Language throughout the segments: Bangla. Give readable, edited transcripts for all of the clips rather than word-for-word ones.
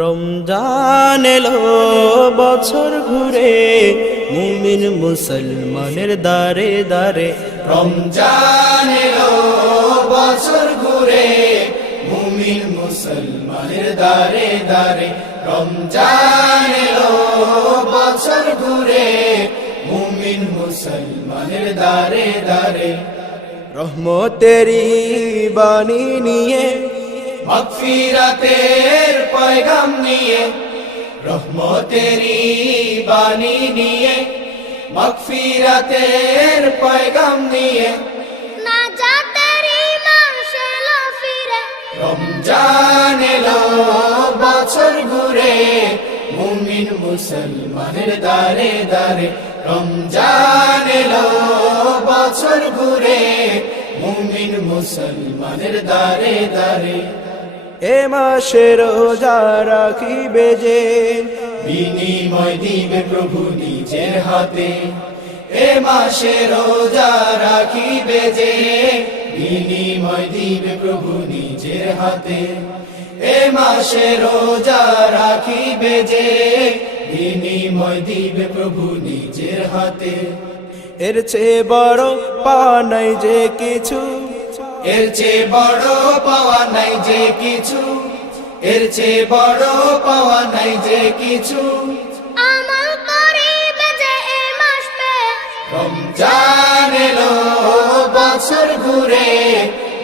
রমজান এলো বছর ঘুরে, মুমিন মুসলমানের দারে দারে। রমজান এলো বছর ঘুরে, মুমিন মুসলমানের দারে দারে। রমজান এলো বছর ঘুরে, মুমিন মুসলমানের দারে দারে। রহমতেরি বাণী নিয়ে, মাগফিরাতের পয়গাম নিয়ে, রহমতেরি বাণী নিয়ে, মাগফিরাতের পয়গাম নিয়ে, নাজাতেরি মাস এলো ফিরে। রমজান এলো বছর ঘুরে, মুমিন মুসলমানের দারে দারে। রমজান এলো বছর ঘুরে, মুমিন মুসলমানের দারে দারে। এ মাসে রোজা রাখিবে যে, বিনিময় দিবে প্রভু নিজের হাতে। এ মাসে রোজা রাখিবে যে, বিনিময় দিবে প্রভু নিজের হাতে। এ মাসে রোজা রাখিবে যে, বিনিময় দিবে প্রভু নিজের হাতে। এর চেয়ে বড় পাওয়া নাই যে কিছু, এর চেয়ে বড় পাওয়া নাই যে কিছু, এর চেয়ে বড় পাওয়া নাই যে কিছু। আমল করিবে যে এ মাস পেয়ে। রমজান এলো বছর ঘুরে,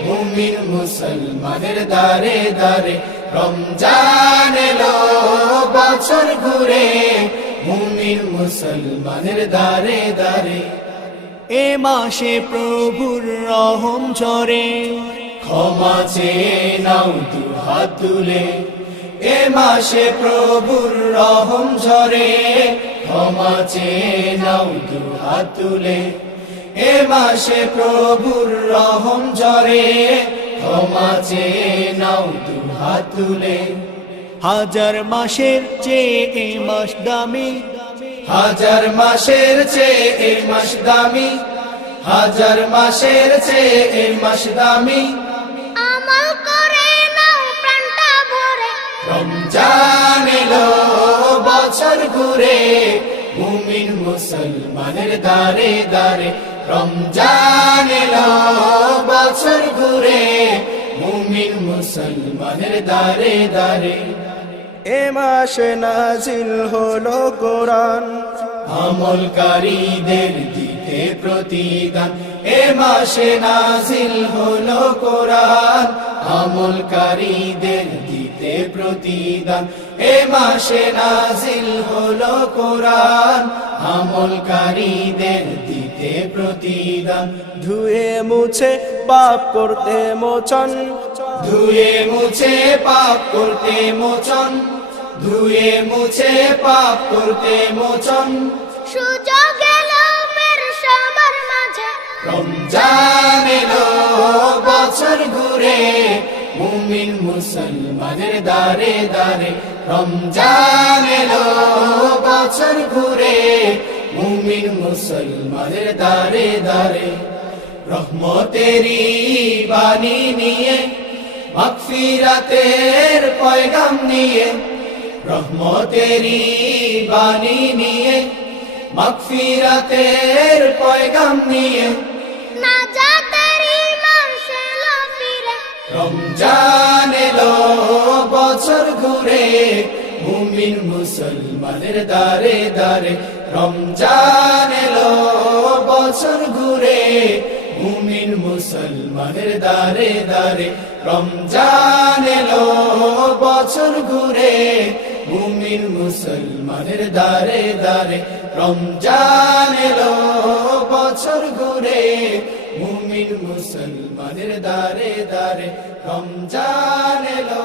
মুমিন মুসলমানের দারে দারে। রমজান এলো বছর ঘুরে, মুমিন মুসলমানের দারে দারে। এ মাসে প্রভুর রহম ঝরে, ক্ষমা চেয়ে নাও দু হাত তুলে। এ মাসে প্রভুর রহম ঝরে, ক্ষমা চেয়ে নাও দু হাত তুলে। এ মাসে প্রভুর রহম ঝরে, ক্ষমা চেয়ে নাও দু হাত তুলে। হাজার মাসের চেয়ে এ মাস দামি, হাজার মাসের চেয়ে এ মাস দামি, হাজার মাসের চেয়ে এ মাস দামি। আমল করে নাও প্রাণটা ভরে। রমজান এলো বছর ঘুরে, মুমিন মুসলমানের দারে দারে। রমজান এলো বছর ঘুরে, মুমিন মুসলমানের দারে দারে। এ মাসে নাজিল হলো কোরআন, আমলকারীদের দিতে প্রতিদান। এ মাসে নাজিল হলো কোরআন, আমলকারীদের দিতে প্রতিদান। এ মাসে নাজিল হলো কোরআন, আমলকারীদের দিতে প্রতিদান। ধুয়ে মুছে পাপ করতে মোচন, ধুয়ে মুছে পাপ করতে মোচন, ধুয়ে মুছে পাপ করতে মোচন। সুযোগ এলো মের সবার মাঝে। রমজান এলো বছর ঘুরে, মুমিন মুসলমানের দারে দারে। রমজান এলো বছর ঘুরে, মুমিন মুসলমানের দারে দারে। রহমতেরি বাণী নিয়ে, মাগফিরাতের পয়গাম নিয়ে, রহমতেরি বাণী নিয়ে, মাগফিরাতের পয়গাম নিয়ে, নাজাতেরি মাস এলো ফিরে। রমজান এলো বছর ঘুরে, মুমিন মুসলমানের দারে দারে। রমজান এলো বছর ঘুরে, মুমিন মুসলমানের দারে দারে। রমজান এলো বছর ঘুরে, মুমিন মুসলমানের দারে দারে। রমজান এলো বছর ঘুরে, মুমিন মুসলমানের দারে দারে। রমজান এলো।